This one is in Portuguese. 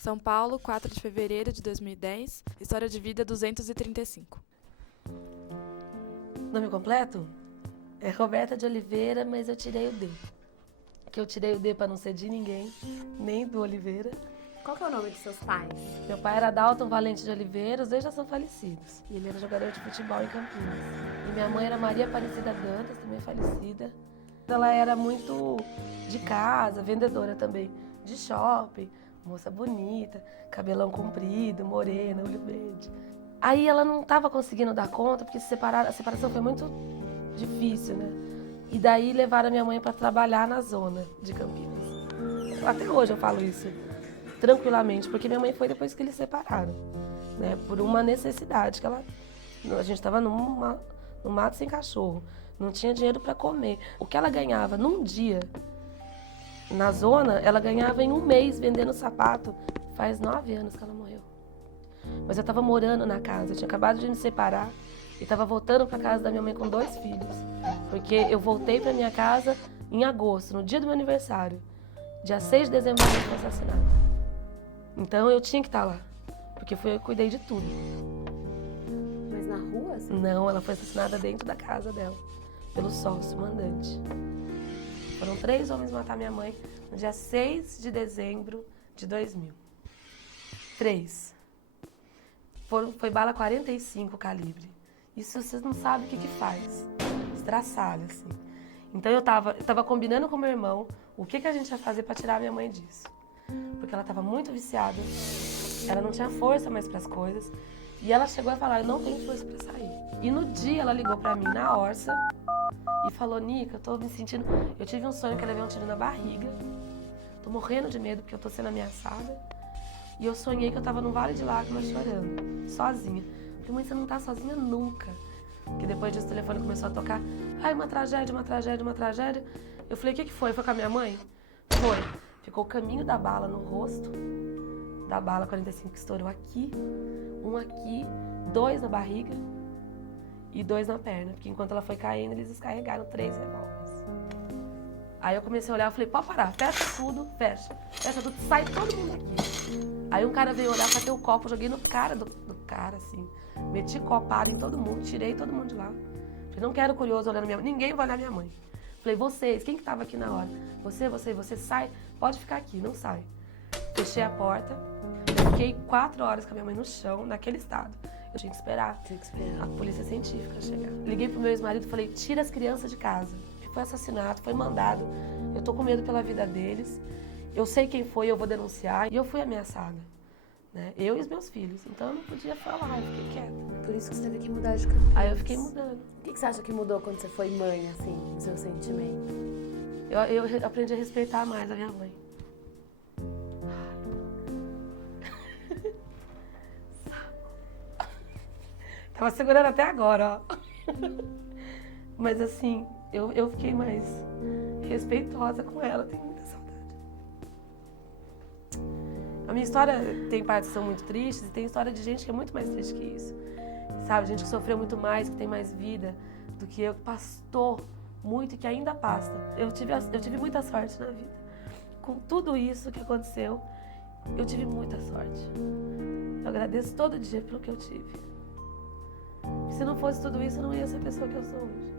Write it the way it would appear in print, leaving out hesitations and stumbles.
São Paulo, 4 de fevereiro de 2010, história de vida 235. Nome completo? É Roberta de Oliveira, mas eu tirei o D. Que eu tirei o D para não ser de ninguém, nem do Oliveira. Qual que é o nome de seus pais? Meu pai era Dalton Valente de Oliveira, os dois já são falecidos. E ele era jogador de futebol em Campinas. E minha mãe era Maria Aparecida Dantas, também falecida. Ela era muito de casa, vendedora também, de shopping, moça bonita, cabelão comprido, morena, olho verde. Aí ela não estava conseguindo dar conta, porque a separação foi muito difícil, né? E daí levaram a minha mãe para trabalhar na zona de Campinas. Até hoje eu falo isso tranquilamente, porque minha mãe foi depois que eles separaram, né? Por uma necessidade que a gente estava no mato sem cachorro, não tinha dinheiro para comer. O que ela ganhava num dia na zona, ela ganhava em um mês vendendo sapato. Faz 9 anos que ela morreu. Mas eu estava morando na casa, eu tinha acabado de me separar e estava voltando para casa da minha mãe com 2 filhos, porque eu voltei para minha casa em agosto, no dia do meu aniversário. Dia 6 de dezembro ela foi assassinada. Então eu tinha que estar lá, porque eu cuidei de tudo. Mas na rua? Assim? Não, ela foi assassinada dentro da casa dela, pelo sócio mandante. Foram 3 homens matar minha mãe no dia 6 de dezembro de 2000. 3. Foi bala 45 calibre. Isso vocês não sabem o que faz. Estraçalho, assim. Então eu tava combinando com meu irmão o que a gente ia fazer para tirar minha mãe disso. Porque ela estava muito viciada, ela não tinha força mais para as coisas. E ela chegou a falar, eu não tenho força para sair. E no dia ela ligou para mim na Orça e falou, Nica, eu tô me sentindo... Eu tive um sonho que eu levei um tiro na barriga. Tô morrendo de medo porque eu tô sendo ameaçada. E eu sonhei que eu tava num vale de lágrimas chorando, sozinha. Eu falei, mãe, você não tá sozinha nunca. Porque depois disso o telefone começou a tocar. Ai, uma tragédia, uma tragédia, uma tragédia. Eu falei, o que foi? Foi com a minha mãe? Foi. Ficou o caminho da bala no rosto, da bala 45 que estourou aqui, um aqui, 2 na barriga e 2 na perna. Porque enquanto ela foi caindo, eles descarregaram 3 revólveres. Aí eu comecei a olhar e falei, pode parar, fecha tudo, fecha tudo, sai todo mundo aqui. Aí um cara veio olhar, catei o copo, joguei no cara do cara, assim. Meti copada em todo mundo, tirei todo mundo de lá. Falei, não quero curioso olhando minha mãe, ninguém vai olhar minha mãe. Falei, vocês, quem que tava aqui na hora? Você, sai, pode ficar aqui, não sai. Fechei a porta, eu fiquei 4 horas com a minha mãe no chão, naquele estado. Eu tinha que esperar a polícia científica chegar. Liguei pro meu ex-marido e falei, tira as crianças de casa. Foi assassinato, foi mandado, eu tô com medo pela vida deles. Eu sei quem foi, eu vou denunciar. E eu fui ameaçada, né? Eu e os meus filhos. Então eu não podia falar, eu fiquei quieta. Por isso que você teve que mudar de Campinas. Aí eu fiquei mudando. O que você acha que mudou quando você foi mãe, assim, o seu sentimento? Eu aprendi a respeitar mais a minha mãe. Tava segurando até agora, ó. Mas assim, eu fiquei mais respeitosa com ela, tenho muita saudade. A minha história tem partes que são muito tristes e tem história de gente que é muito mais triste que isso. Sabe, gente que sofreu muito mais, que tem mais vida do que eu, que pastou muito e que ainda passa. Eu tive muita sorte na vida. Com tudo isso que aconteceu, eu tive muita sorte. Eu agradeço todo dia pelo que eu tive. Se não fosse tudo isso, eu não ia ser a pessoa que eu sou hoje.